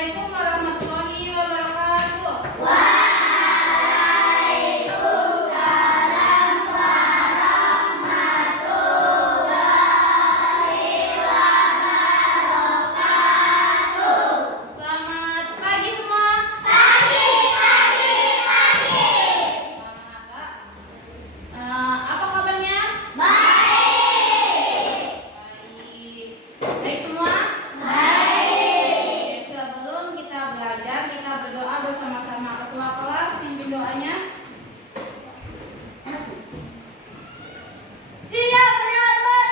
Assalamualaikum warahmatullahi wabarakatuh. Selamat pagi semua. Semangat, Kak. Apa kabarnya? Baik. Baik semua? Oke, sebelum kita belajar, kita berdoa bersama-sama. Ketua kelas pimpin doanya. Siap menyambut.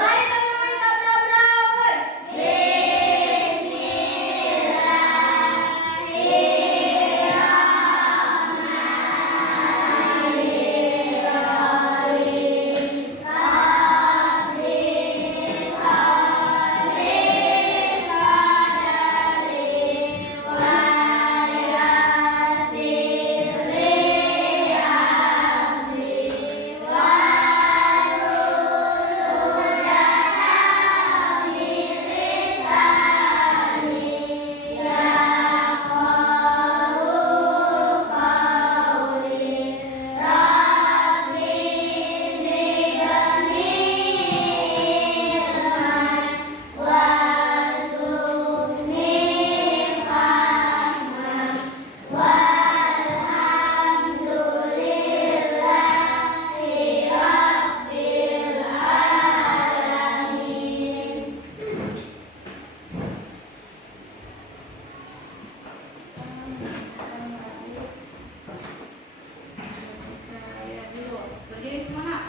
Mari teman-teman kita berdoa. Saya dulu. Berdiri semua.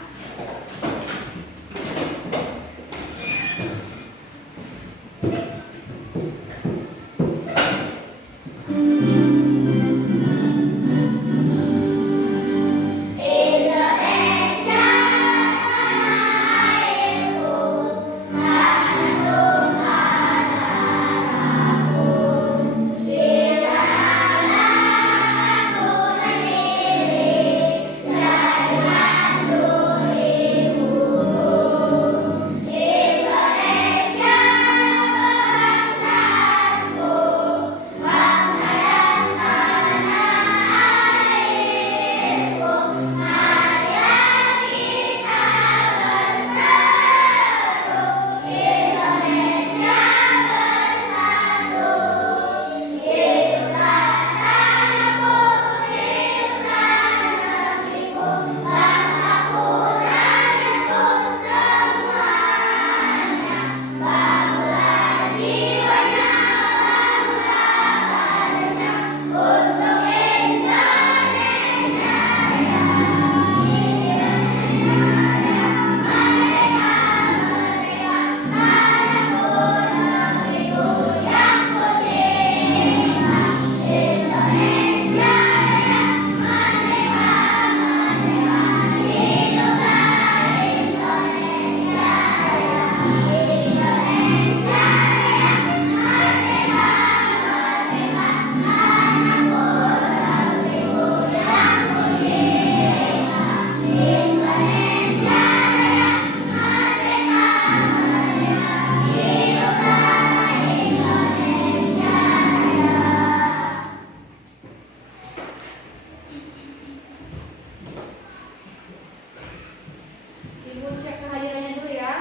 Ibu cek kehadirannya dulu ya.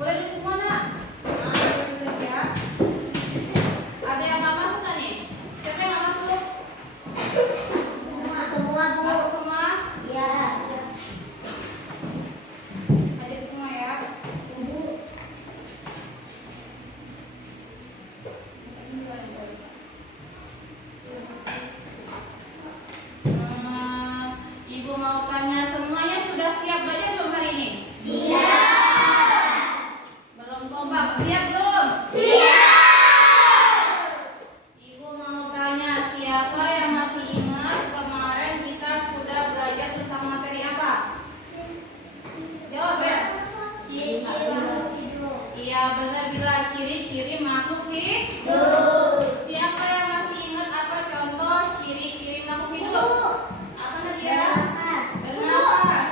Boleh duduk semua, Nak? Duduk ya. Ada yang nggak masuk nggak nih? Siapa yang nggak masuk? Masuk semua? Hadir semua ya. Ibu mau tanya, semuanya sudah siap belajar belum hari ini? Belum kompak, siap belum? Ibu mau tanya, siapa yang masih ingat kemarin kita sudah belajar tentang materi apa? Jawab ya. Iya benar, bila ciri-ciri makhluk hidup. Siapa yang masih ingat apa contoh ciri-ciri makhluk hidup? Apa tadi ya? Benar.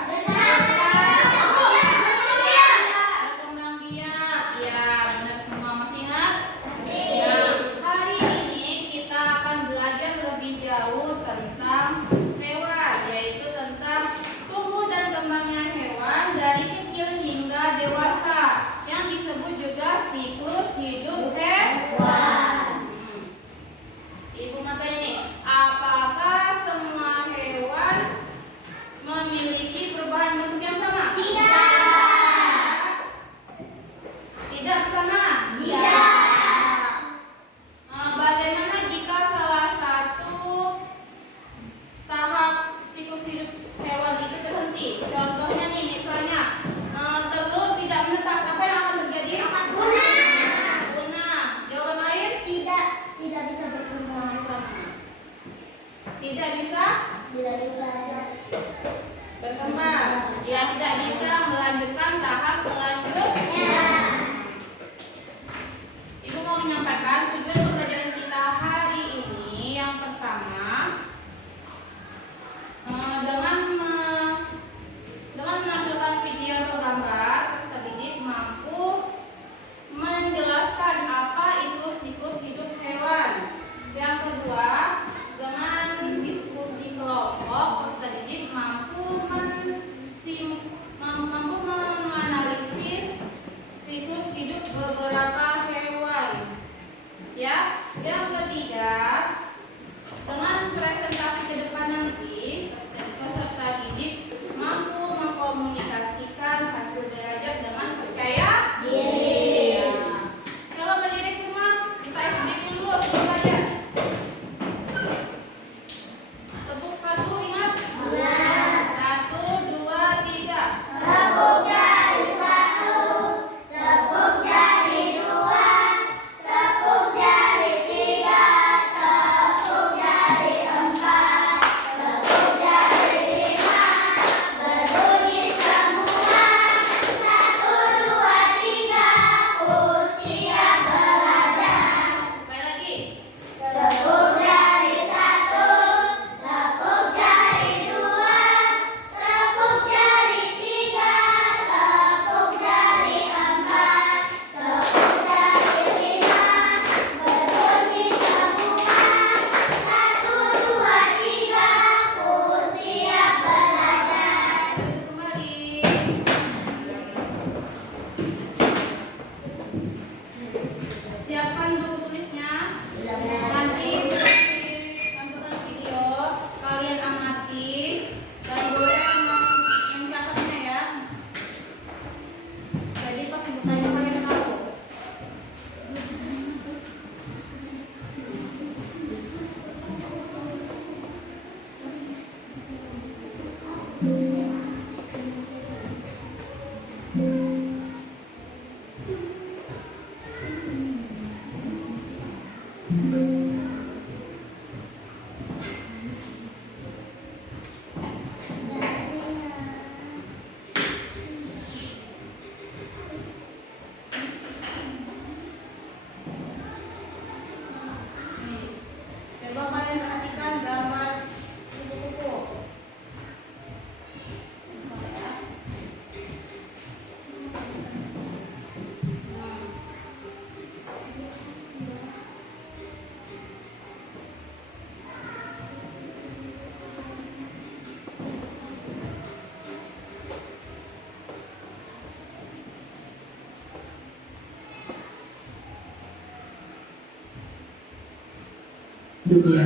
hidupnya.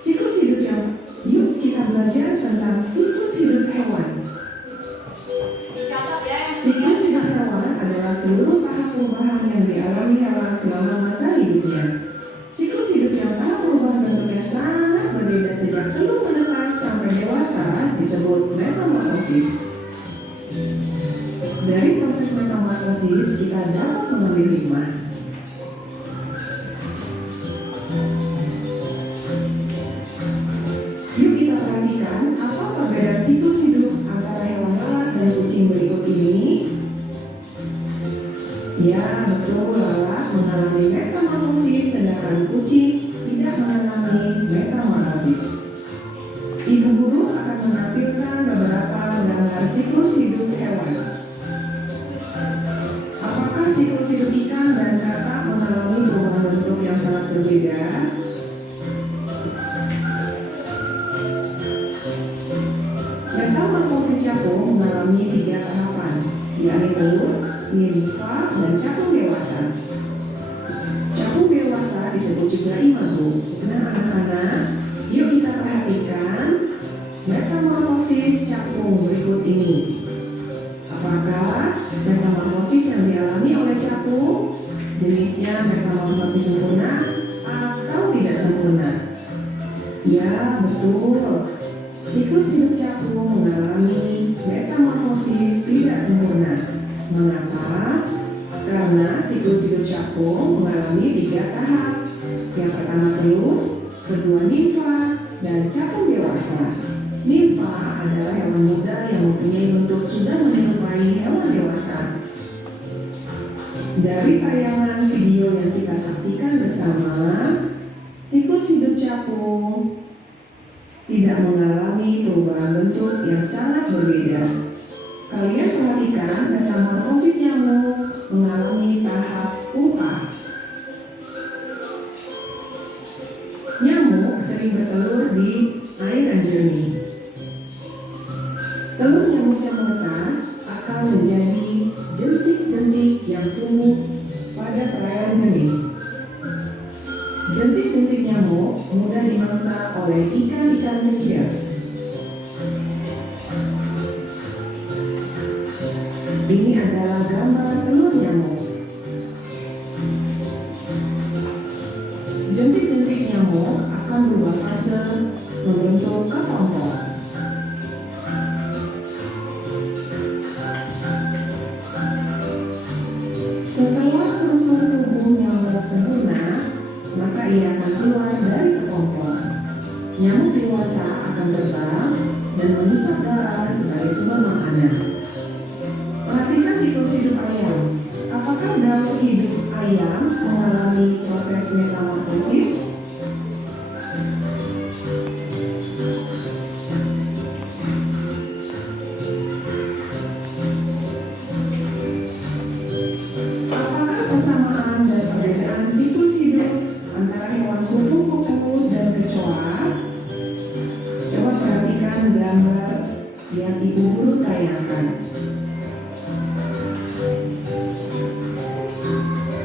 Siklus hidup yuk kita belajar tentang siklus hidup hewan. Siklus hidup hewan adalah seluruh tahap perubahan yang dialami hewan selama masa hidupnya. Siklus hidup yang tahap perubahan bentuknya sangat berbeda sejak telur menetas sampai dewasa disebut metamorfosis. Dari proses metamorfosis kita dapat mengambil hikmah. Yuk kita perhatikan apa perbedaan siklus hidup antara hewan lalat dan kucing berikut ini. Ya, betul, lalat mengalami metamorfosis sedangkan kucing tidak mengalami metamorfosis. Ibu guru akan menampilkan beberapa gambar siklus hidup hewan. Apakah siklus hidup ikan dan katak mengalami perubahan bentuk yang sangat berbeda? Metamorfosis capung mengalami 3 tahapan, yakni telur, nimfa, dan capung dewasa. Capung dewasa disebut juga imago. Nah, anak-anak, yuk kita perhatikan metamorfosis capung berikut ini. Apakah metamorfosis yang dialami oleh capung jenisnya metamorfosis sempurna atau tidak sempurna? Ya, betul. Siklus hidup capung mengalami metamorfosis tidak sempurna. Mengapa? Karena siklus hidup capung mengalami 3 tahap. Yang pertama telur, kedua nimfa, dan capung dewasa. Nimfa adalah hewan muda yang mempunyai bentuk sudah menyerupai hewan dewasa. Dari tayangan video yang kita saksikan bersama, siklus hidup capung tidak mengalami perubahan bentuk yang sangat berbeda. Kalian perhatikan metamorfosis nyamuk mengalami tahap pupa. Nyamuk sering bertelur di air yang jernih. Telur nyamuk yang menetas akan menjadi jentik-jentik yang tumbuh pada perairan jernih. Jentik-jentik nyamuk mudah dimangsa oleh ikan-ikan kecil. Ini adalah gambar telur nyamuk. Jentik-jentik nyamuk akan berubah fase membentuk kepompong. Setelah struktur tubuh nyamuk sempurna, maka ia akan keluar dari kepompong. Nyamuk dewasa akan terbang dan menghisap darah sebagai sumber makanan. Perhatikan siklus hidup ayam. Apakah daur hidup ayam mengalami proses metamorfosis? Apakah persamaan dan perbedaan siklus hidup antara hewan kupu-kupu dan kecoa? Coba perhatikan gambar yang ibu guru tayangkan.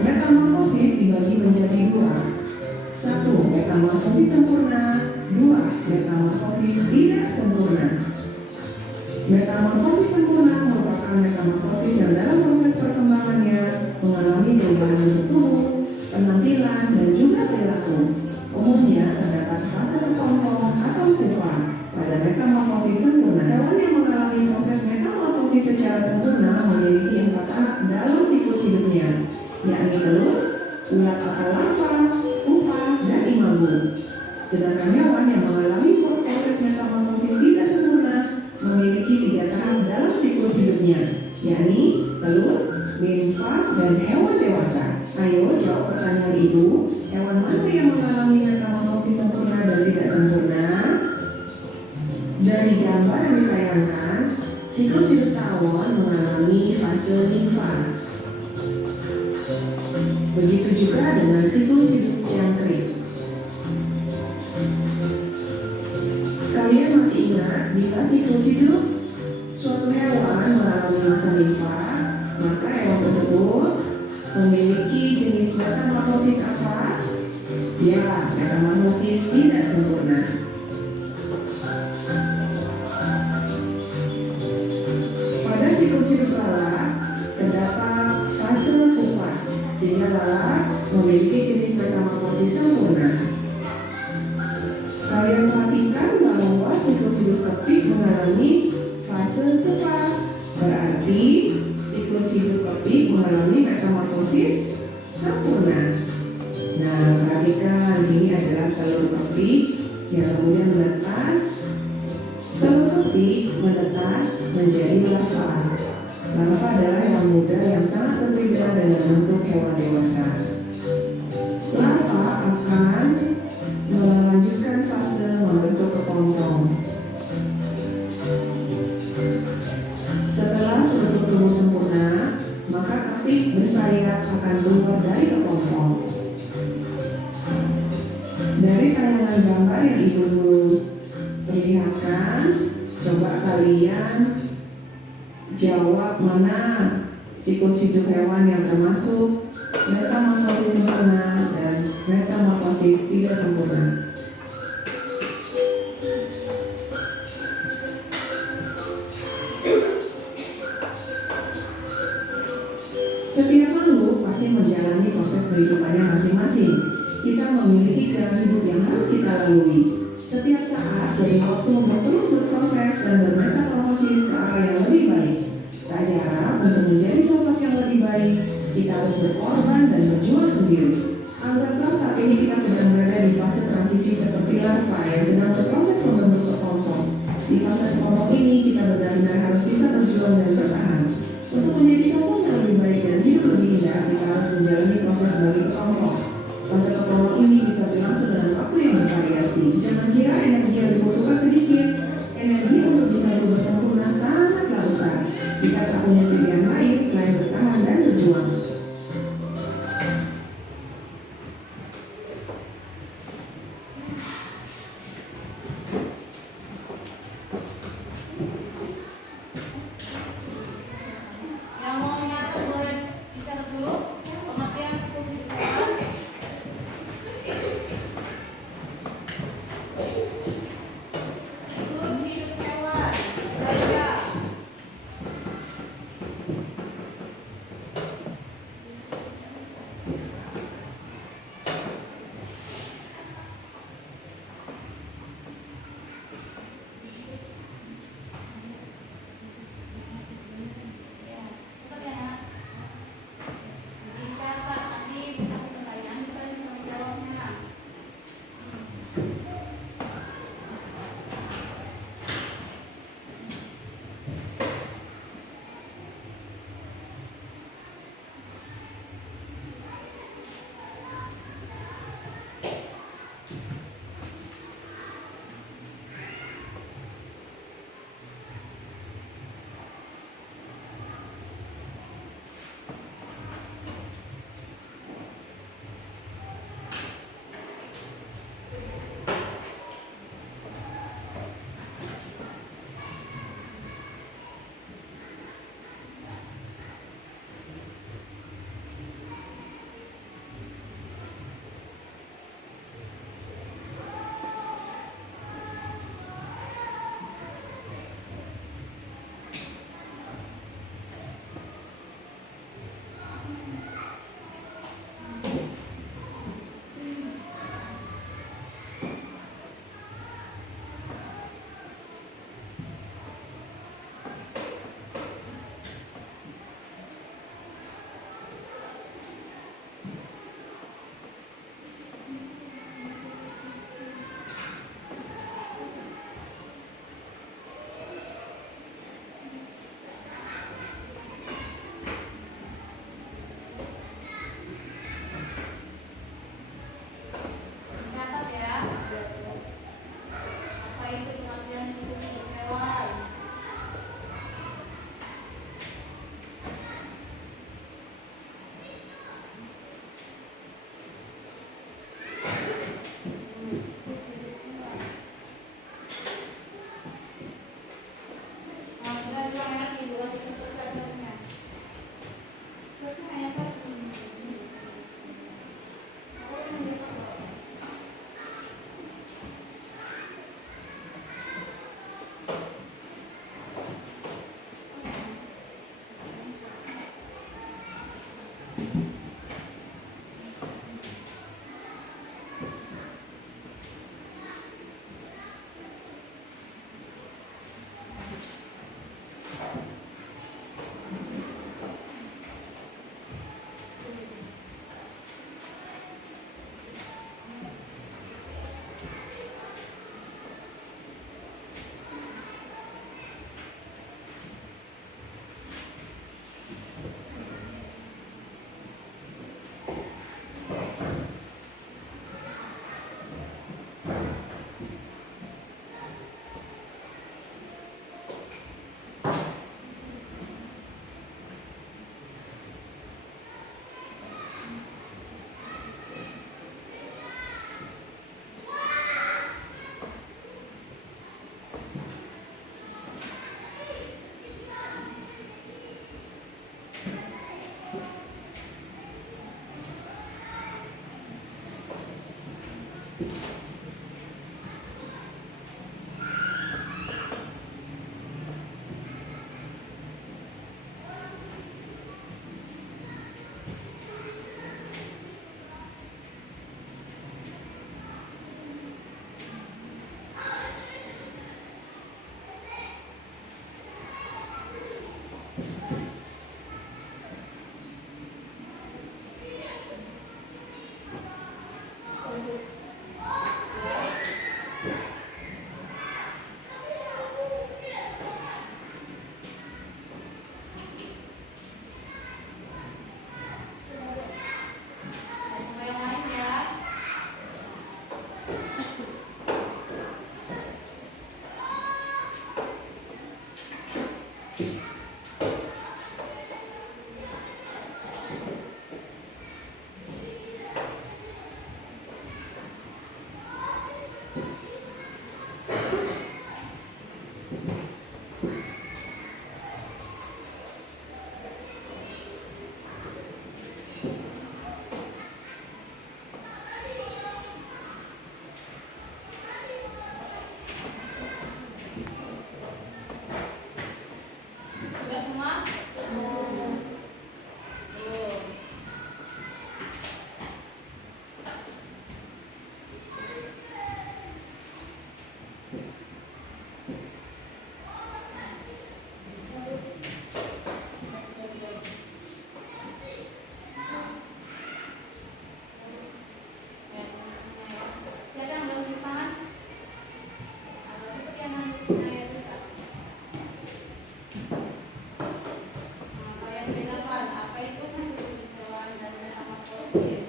Metamorfosis dibagi menjadi 2. 1. Metamorfosis sempurna. 2. Metamorfosis tidak sempurna. Metamorfosis sempurna merupakan metamorfosis yang dalam proses perkembangannya mengalami perubahan bentuk tubuh, penampilan, dan juga perilaku. Umumnya terdapat fase kepompong atau pupa pada metamorfosis sempurna. Hewan yang mengalami proses metamorfosis secara sempurna memiliki 4 tahap dalam siklus hidupnya, yakni telur, ulat atau larva, pupa, dan imago. Sedangkan hewan yang mengalami proses metamorfosis tidak sempurna memiliki 3 tahap dalam siklus hidupnya, yakni telur, nimfa, dan hewan dewasa. Ayo jawab pertanyaan ibu, hewan mana yang mengalami metamorfosis sempurna dan tidak sempurna? Dari gambar yang ditayangkan, siklus hidup tawon mengalami fase nimfa. Begitu juga dengan siklus hidup jangkrik. Kalian masih ingat bila siklus hidup suatu hewan mengalami masa nimfa, maka hewan tersebut memiliki jenis metamorfosis apa? Ya, metamorfosis sempurna. Pada siklus hidup lalat terdapat fase pupa, sehingga lalat memiliki jenis metamorfosis sempurna. Kalian perhatikan bahwa siklus hidup kepik mengalami fase pupa, berarti siklus hidup kepik mengalami metamorfosis sempurna. Nah, perhatikan ini adalah telur kepik yang kemudian menetas. Telur kepik menetas menjadi larva. Larva adalah hewan muda yang sangat berbeda dengan bentuk hewan dewasa. Larva akan melanjutkan fase membentuk kepompong. Setelah struktur tubuh sempurna, maka kepik bersayap akan keluar dari kepompong. Dari tayangan gambar yang Ibu perlihatkan, coba kalian jawab mana siklus hidup hewan yang termasuk metamorfosis sempurna dan metamorfosis tidak sempurna. Setiap makhluk pasti menjalani proses kehidupannya masing-masing. Kita memiliki cara hidup yang harus kita lalui. Setiap saat jadi waktu untuk terus berproses dan bermetamorfosis ke arah yang lebih baik. Tak jarang untuk menjadi sosok yang lebih baik, kita harus berkorban dan berjuang sendiri. Anggaplah saat ini kita sedang berada di fase transisi seperti larva yang sedang berproses membentuk kepompong. Di fase kepompong ini kita benar-benar harus bisa berjuang dan bertahan. Untuk menjadi sosok yang lebih baik dan hidup lebih indah, kita harus menjalani proses sebagai kepompong. Fase kepompong ini bisa berlangsung dalam waktu yang bervariasi. Jangan kira energi yang dibutuhkan sedikit. Energi untuk bisa hidup bersempurna sangatlah besar. Kita tak punya pilihan lain selain bertahan dan berjuang. Yang mau mengatur boleh bicara dulu. Pengertian siklus hidup hewan. Siklus hidup hewan. Baca. yang dibedakan. Apa itu satu penjualan dan metamorfosis?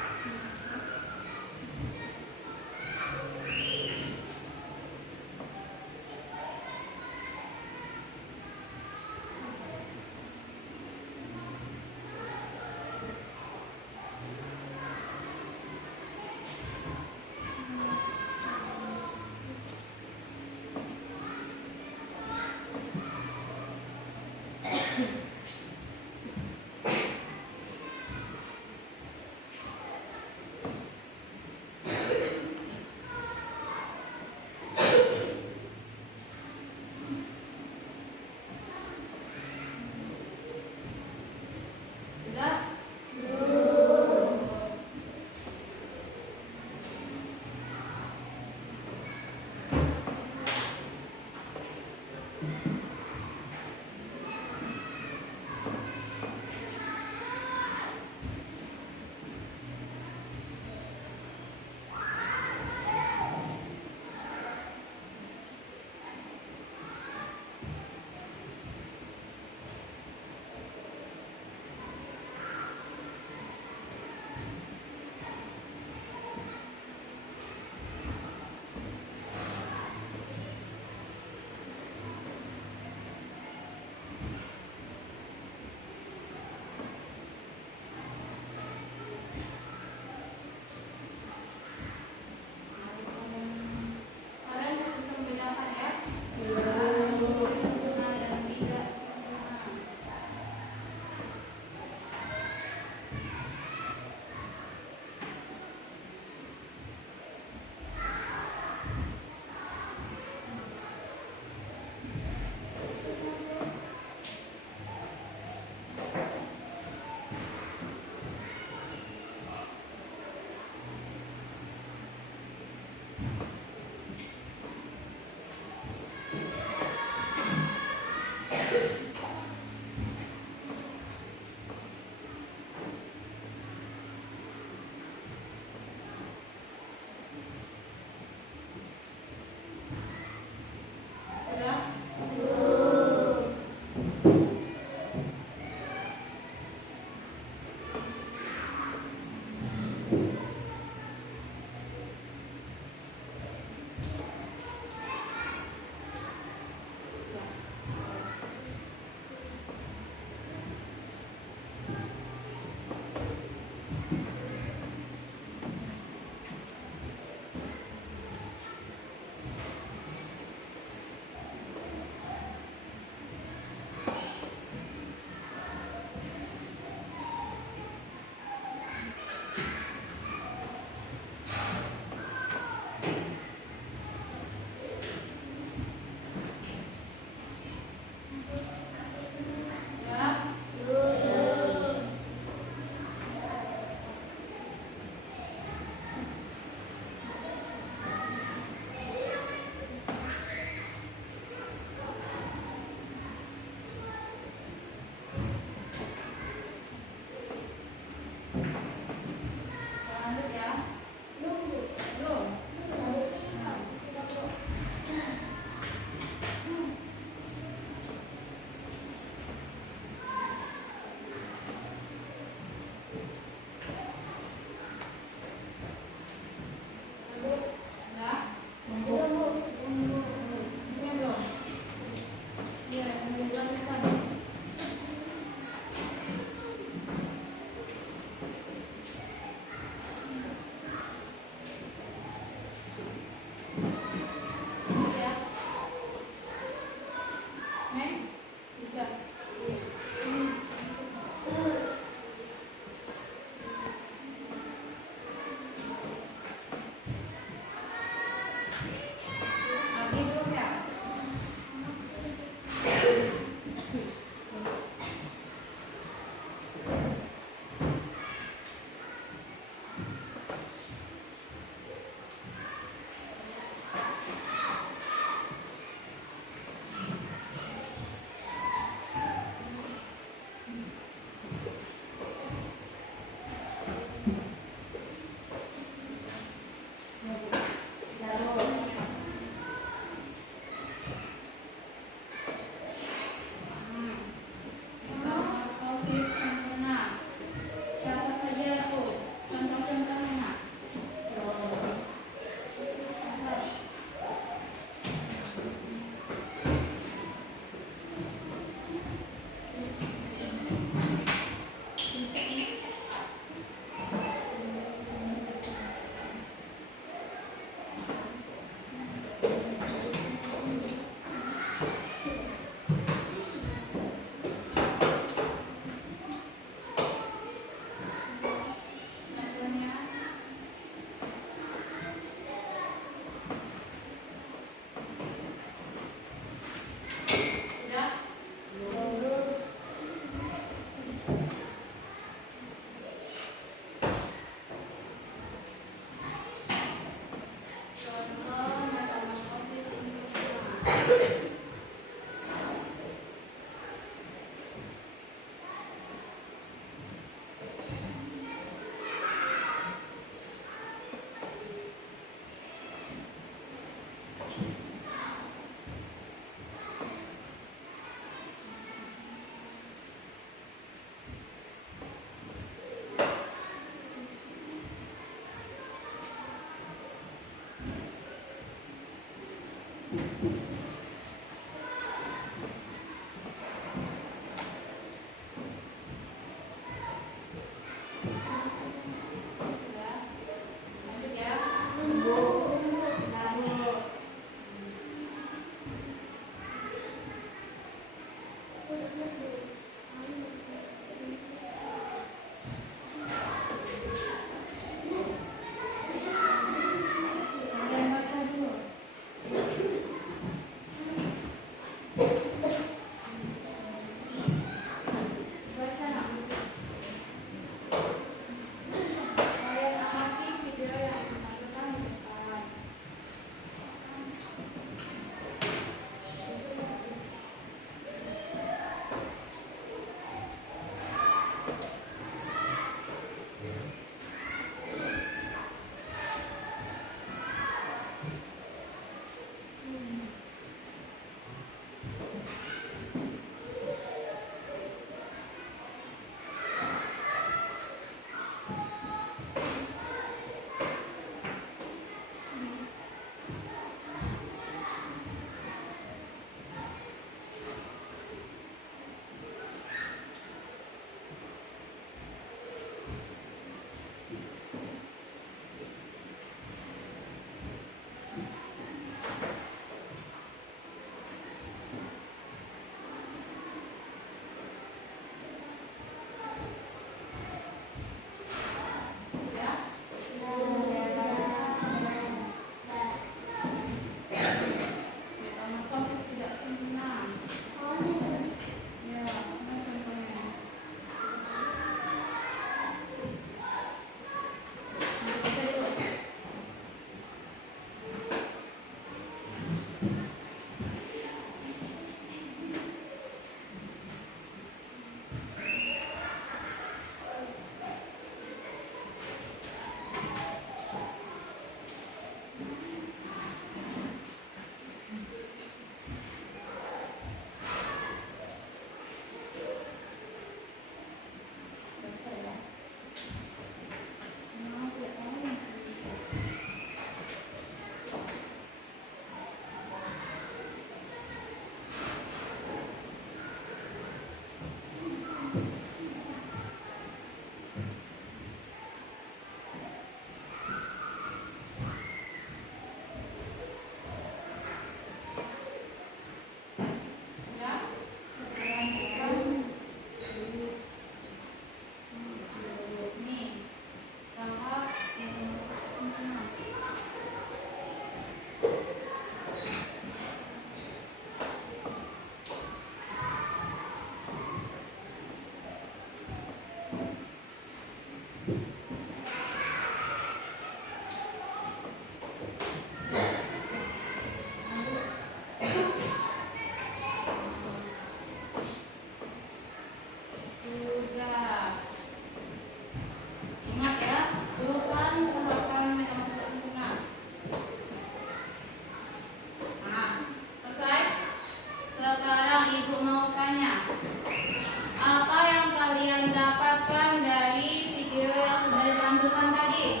depan tadi?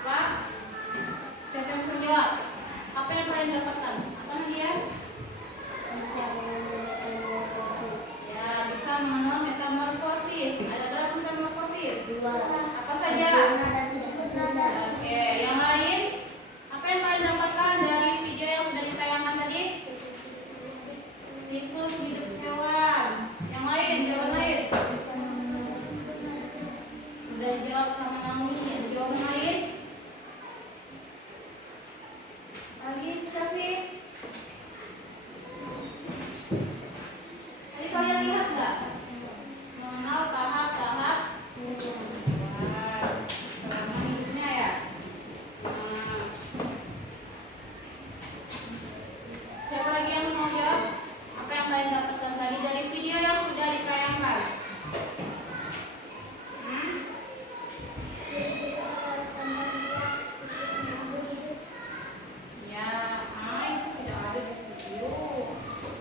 Apa? Siapa yang bisa jawab? Apa yang kalian dapatkan? Apa Nadia? Ya, bisa mengenal metamorfosis. Ada berapa metamorfosis? 2. Apa saja? Oke, yang lain? Apa yang kalian dapatkan dari video yang sudah ditayangkan tadi? Siklus hidup hewan. Yang lain, jawaban lain? Sudah dijawab sama Naomi. Ada jawaban lain? Lagi kasih. Tadi kalian lihat nggak? Mengenal tahap-tahap selama hidupnya ya. Nah, siapa lagi yang mau jawab? Apa yang kalian dapatkan tadi dari video yang sudah ditayangkan? Ya, itu tidak ada di video.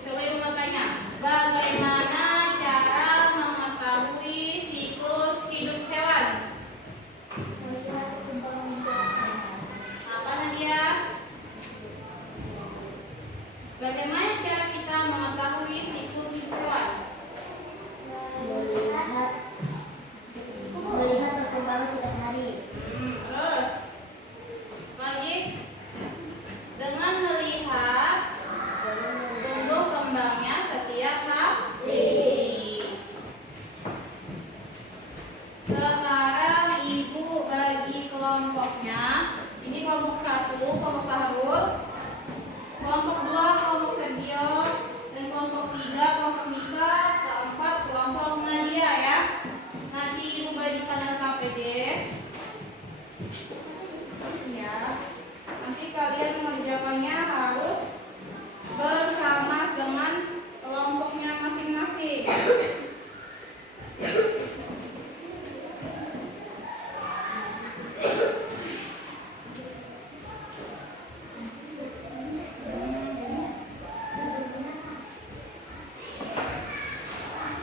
Coba ibu mau tanya, bagaimana cara mengetahui siklus hidup hewan? Apa Nadia? Bagaimana cara kita mengetahui siklus hidup hewan? Melihat perkembangan setiap hari. Terus lagi dengan melihat tumbuh kembangnya setiap hari. Sekarang ibu bagi kelompoknya. Ini kelompok 1, kelompok Sahrul, kelompok 2, kelompok Sergio, dan kelompok 3, kelompok Mika, keempat kelompok Nadia ya. Nanti ibu bagikan LKPD. Ya. Nanti kalian mengerjakannya harus bersama dengan kelompoknya masing-masing.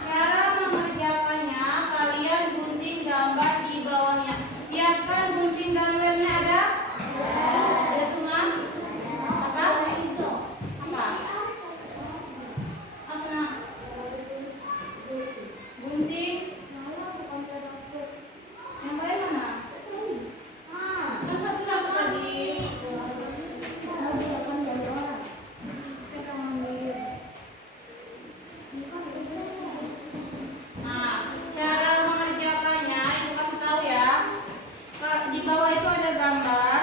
Cara mengerjakannya, kalian gunting gambar di bawahnya. Siapkan gunting gambarnya ada? Ada semua? Apa? Apa? Apa? Gunting? Yang lain mana? Kan satu-satu tadi. Nah, cara mengerjakannya ibu kasih tahu ya. Di bawah itu ada gambar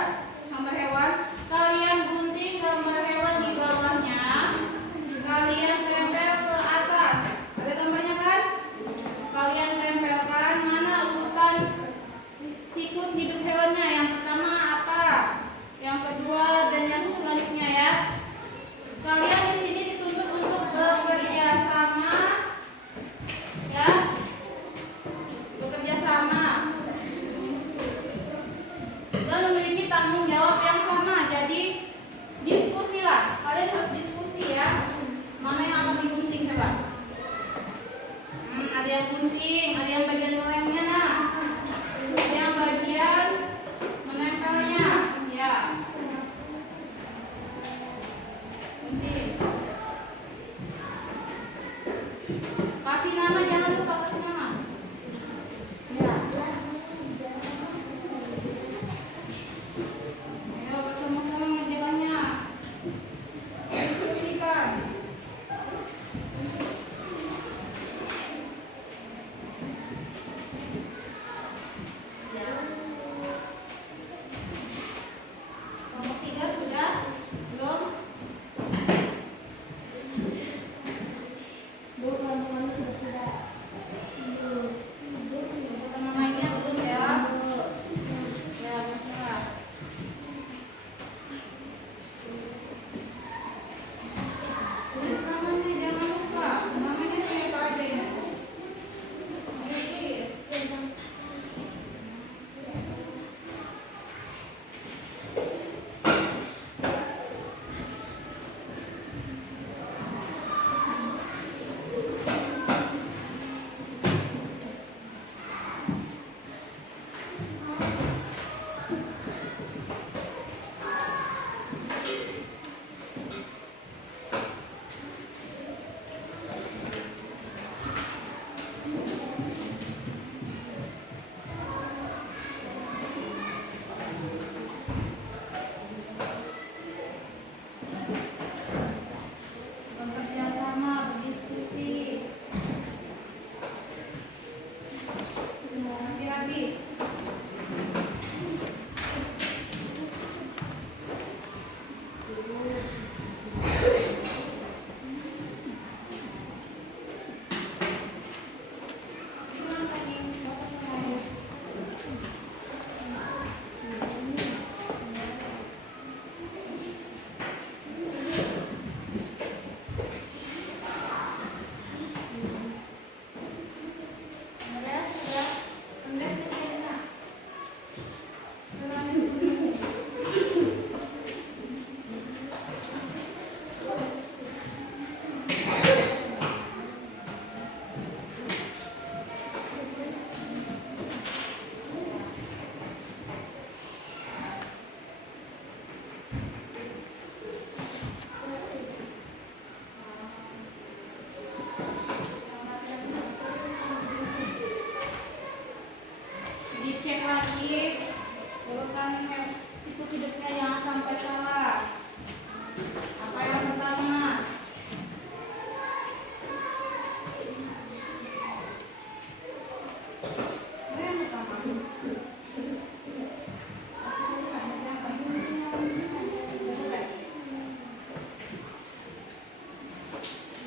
hewan. Kalian gunting gambar hewan di bawahnya. Kalian tempel ke atas. Ada gambarnya kan? Kalian tempelkan mana urutan siklus hidup hewannya. Yang pertama apa? Yang kedua dan yang selanjutnya ya. Kalian di sini dituntut untuk bekerja sama. Ya, bekerja sama dan memiliki tanggung jawab yang sama. Jadi diskusilah, kalian harus diskusi ya. Mana yang akan digunting coba? Ada yang gunting, ada yang bagian ngelemnya nah. Ada yang bagian menempelnya. Ya. Gunting. Kasih nama, jangan lupa kasih nama. Ya. Ayo bersama-sama mengerjakannya. Diskusikan.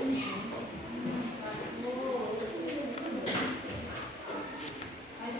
Lagi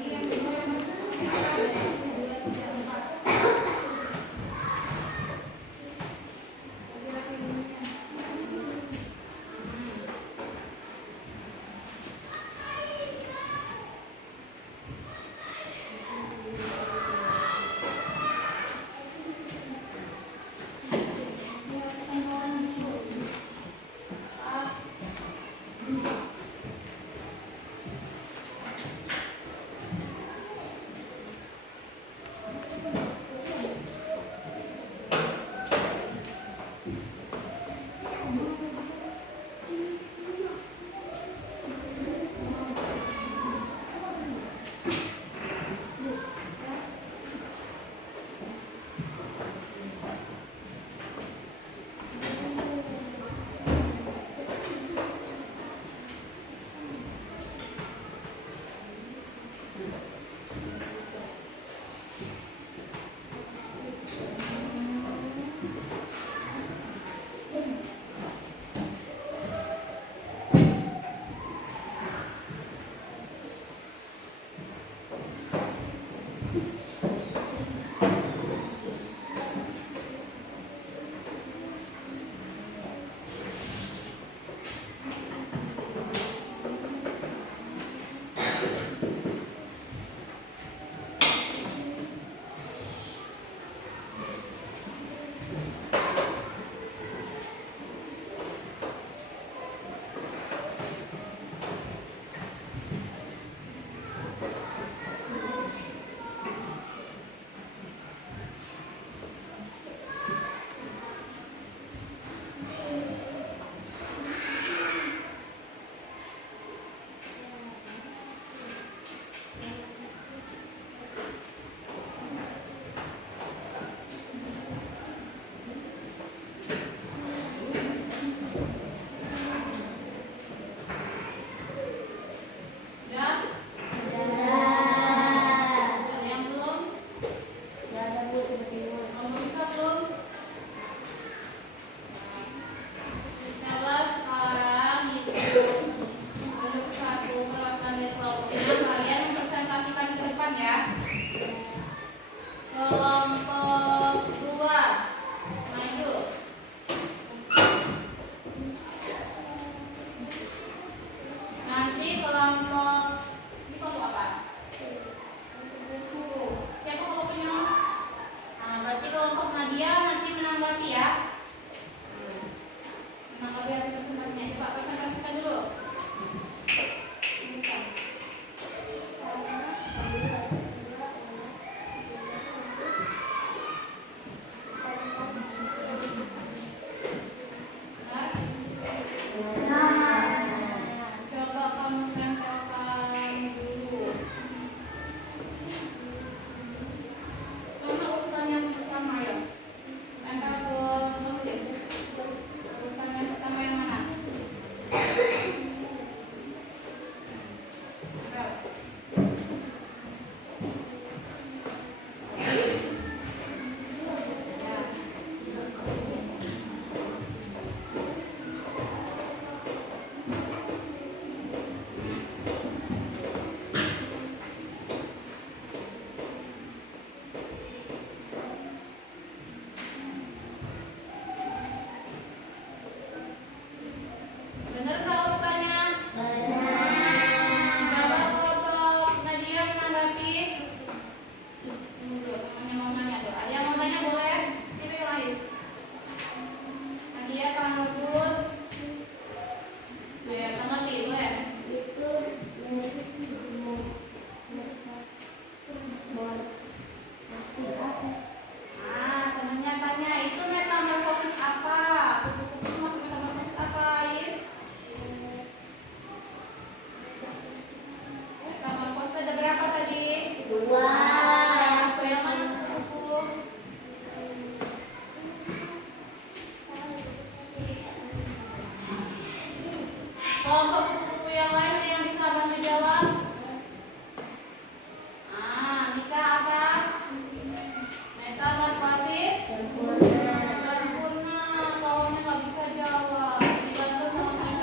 yang kedua yang masuk. 1, 2, 3, 4. Lagi-lagi bunyinya.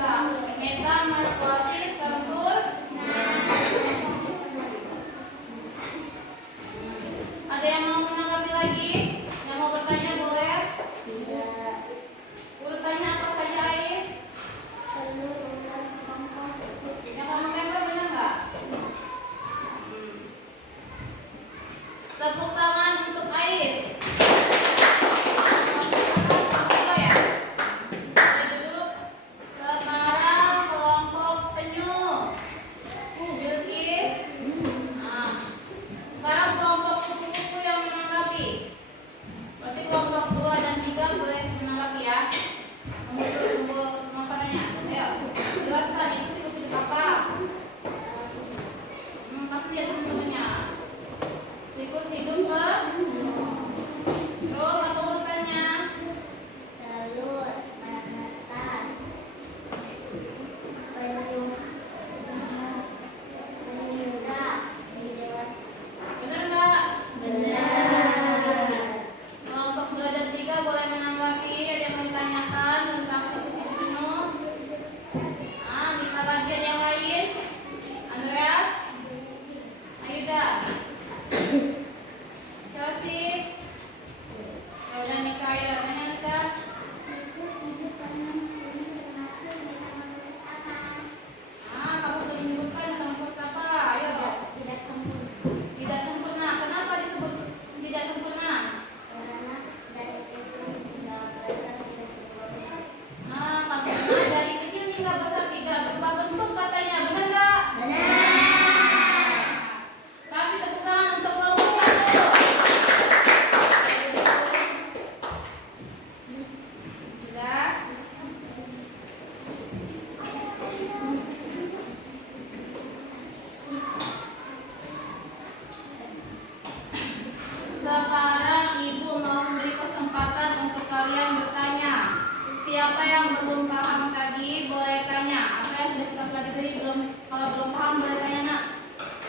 yang belum paham tadi boleh tanya. Apa yang sudah kita pelajari tadi kalau belum paham boleh tanya nak.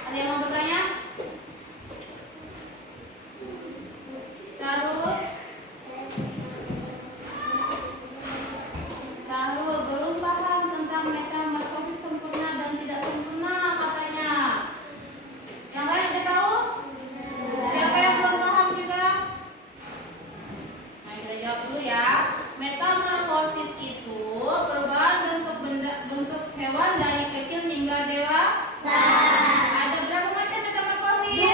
Ada yang mau bertanya? Sarul belum paham tentang metamorfosis sempurna dan tidak sempurna katanya. Yang lain udah tahu? Siapa yang belum paham juga? Nah, kita jawab dulu ya. Metamorfosis itu perubahan bentuk hewan dari kecil hingga dewasa. Ada berapa macam metamorfosis?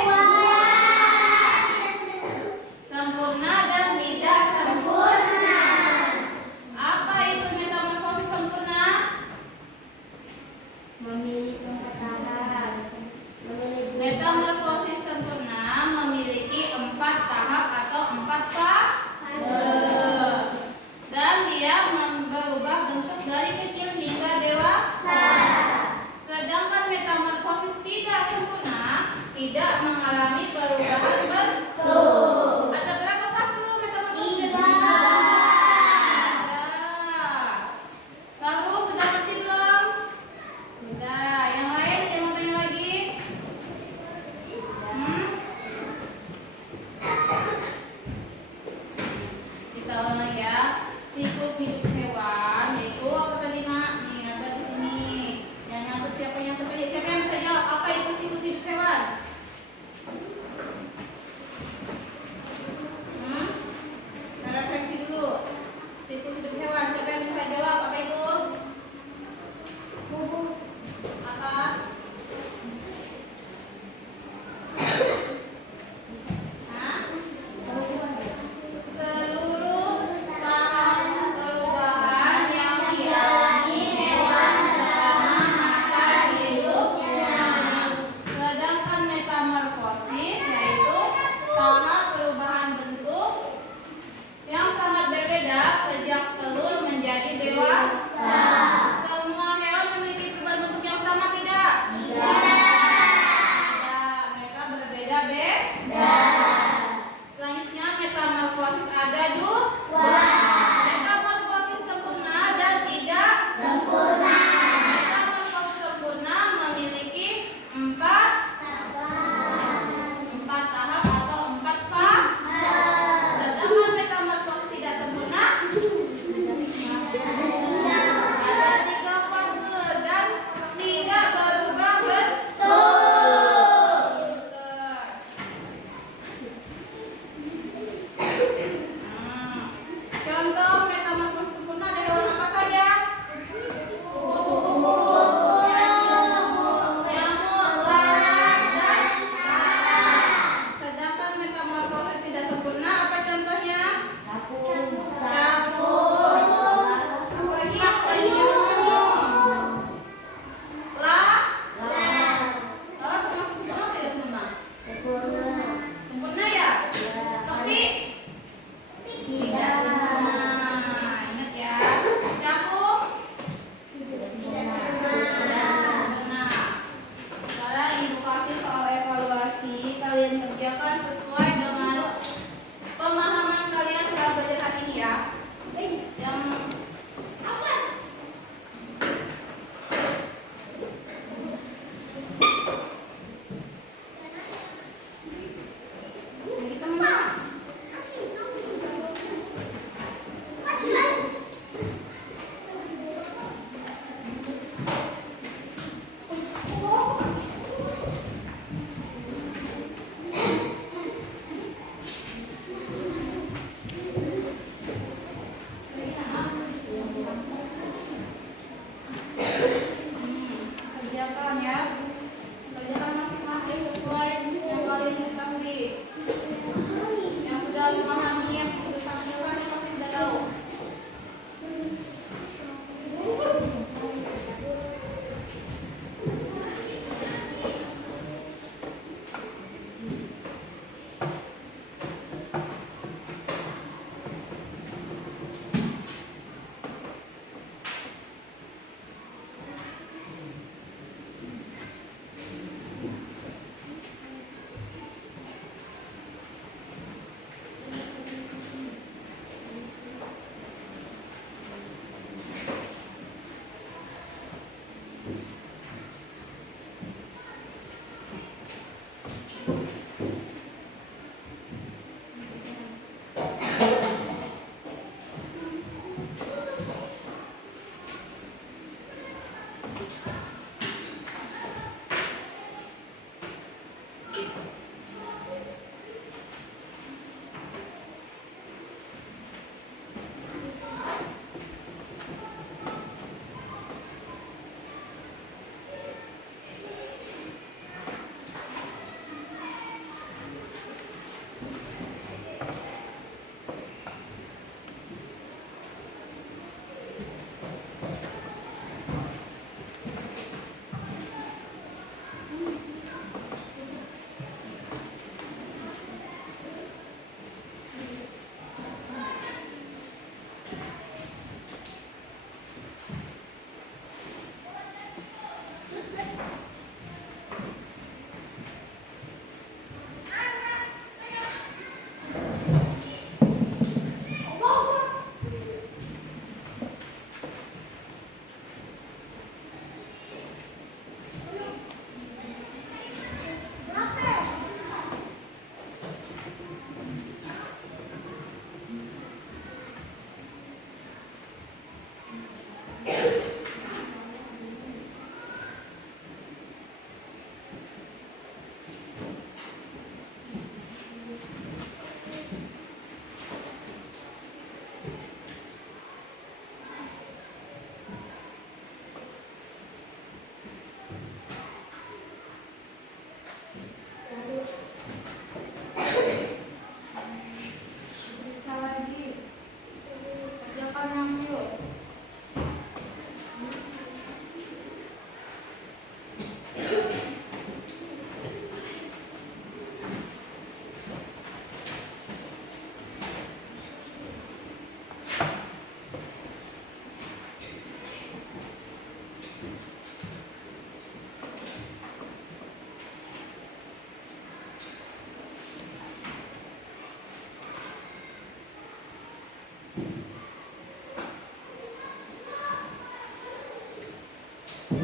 Susah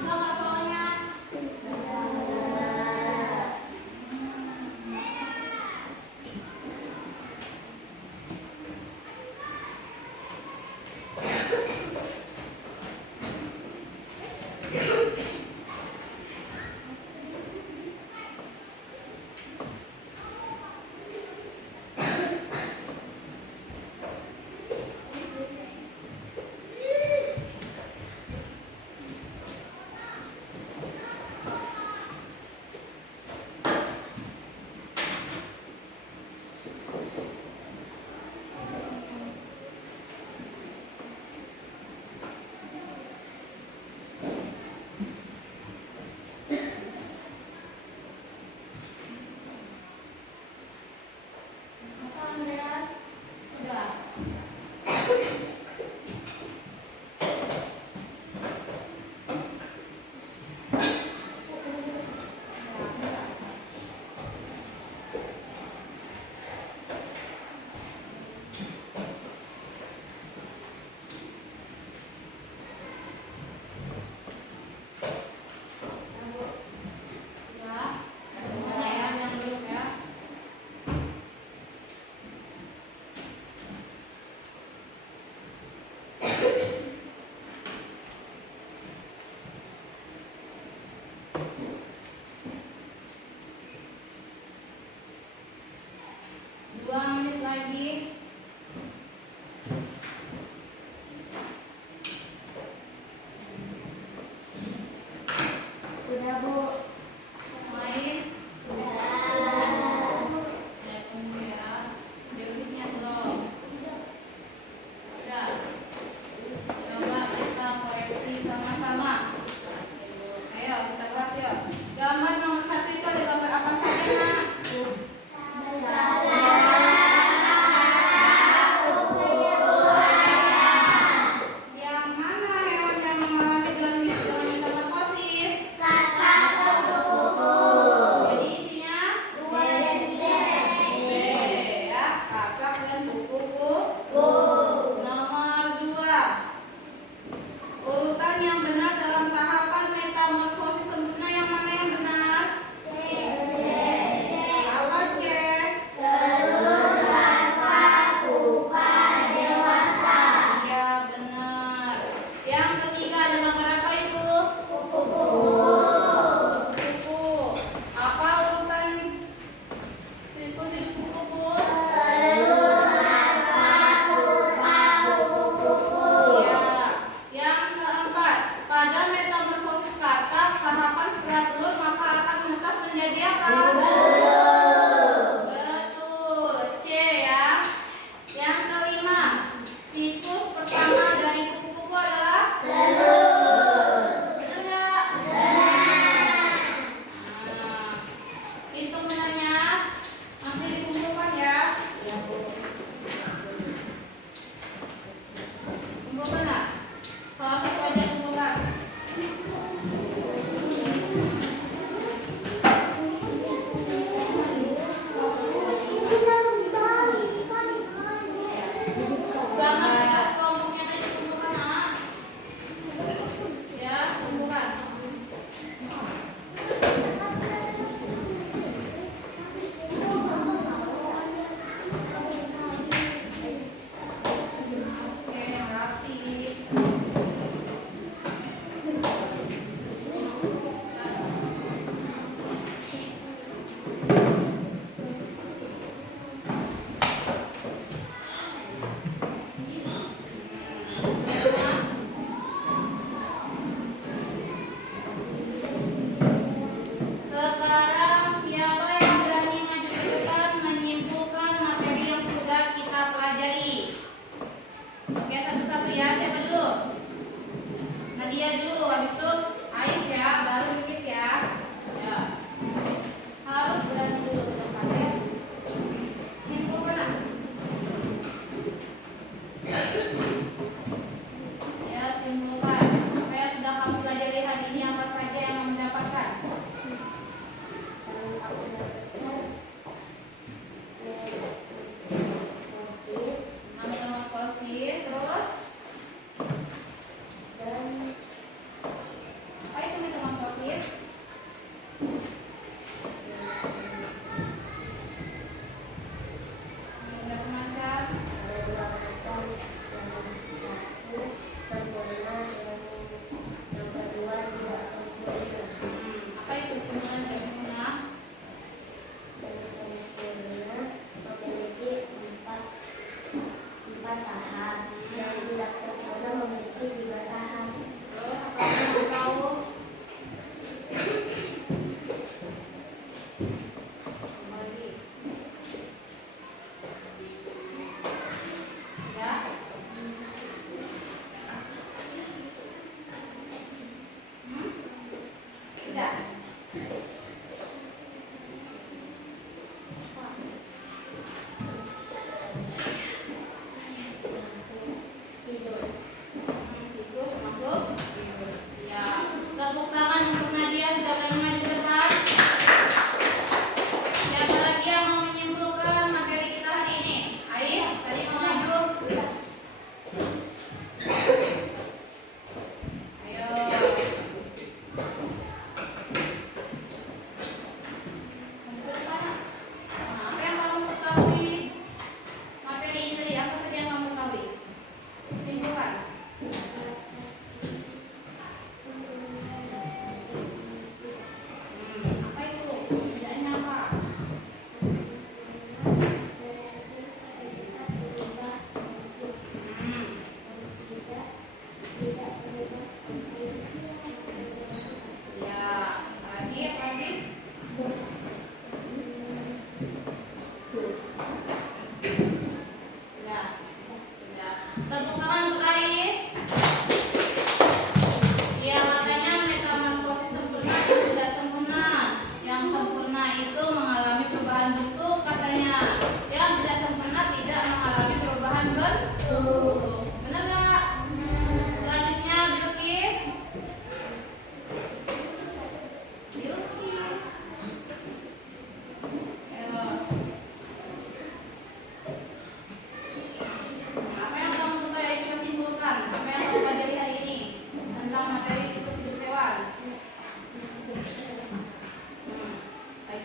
nggak soalnya?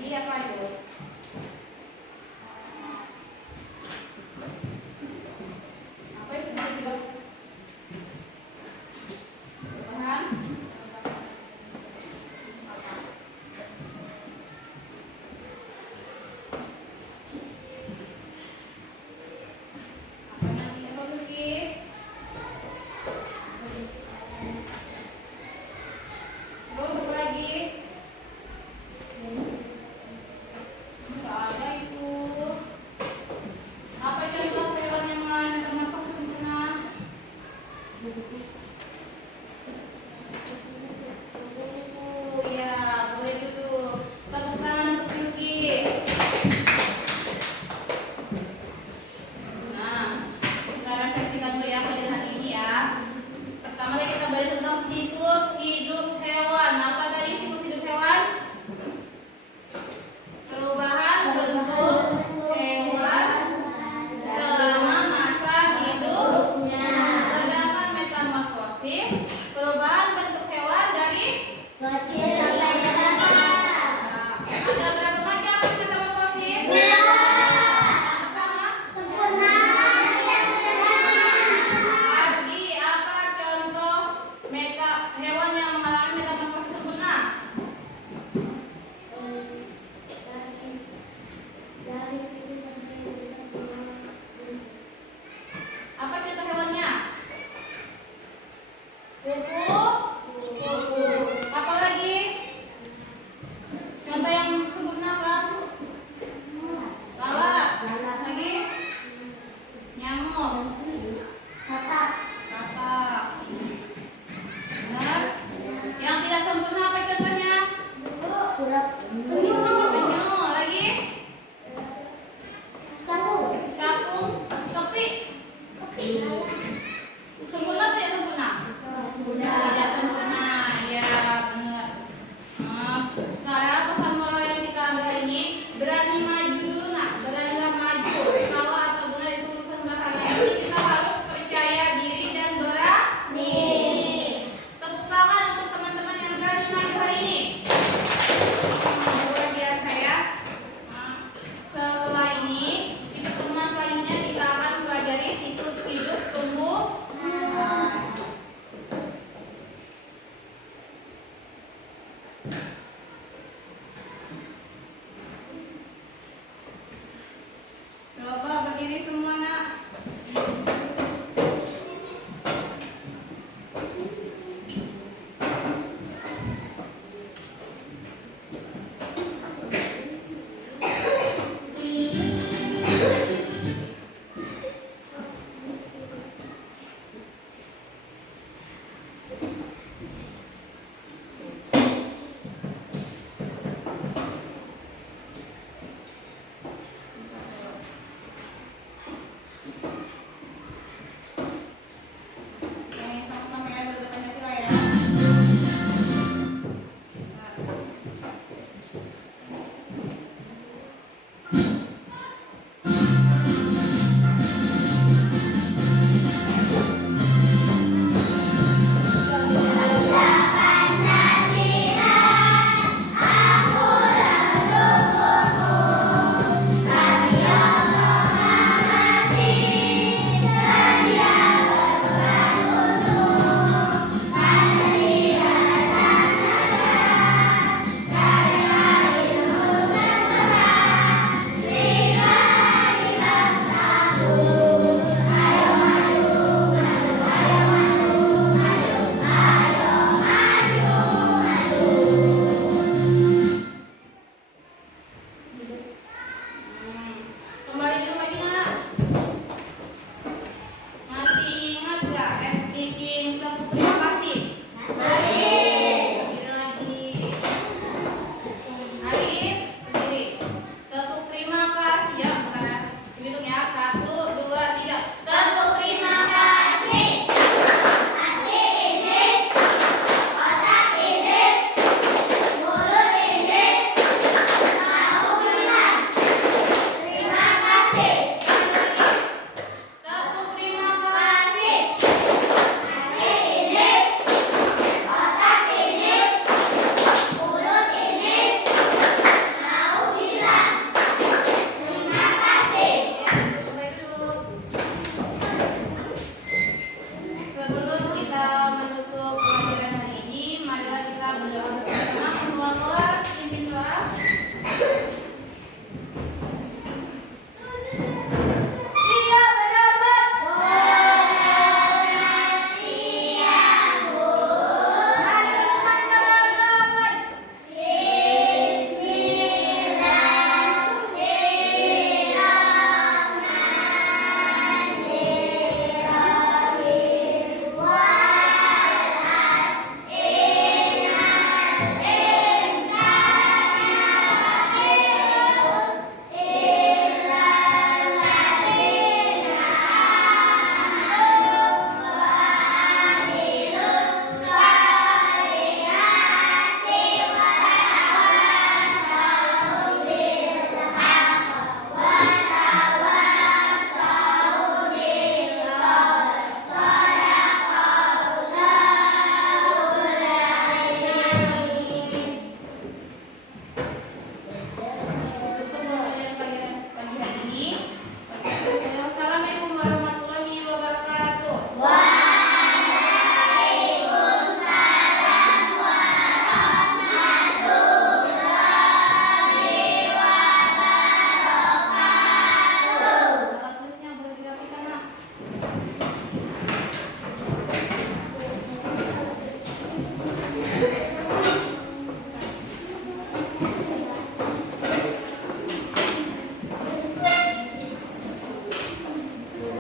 Lihat lanjut.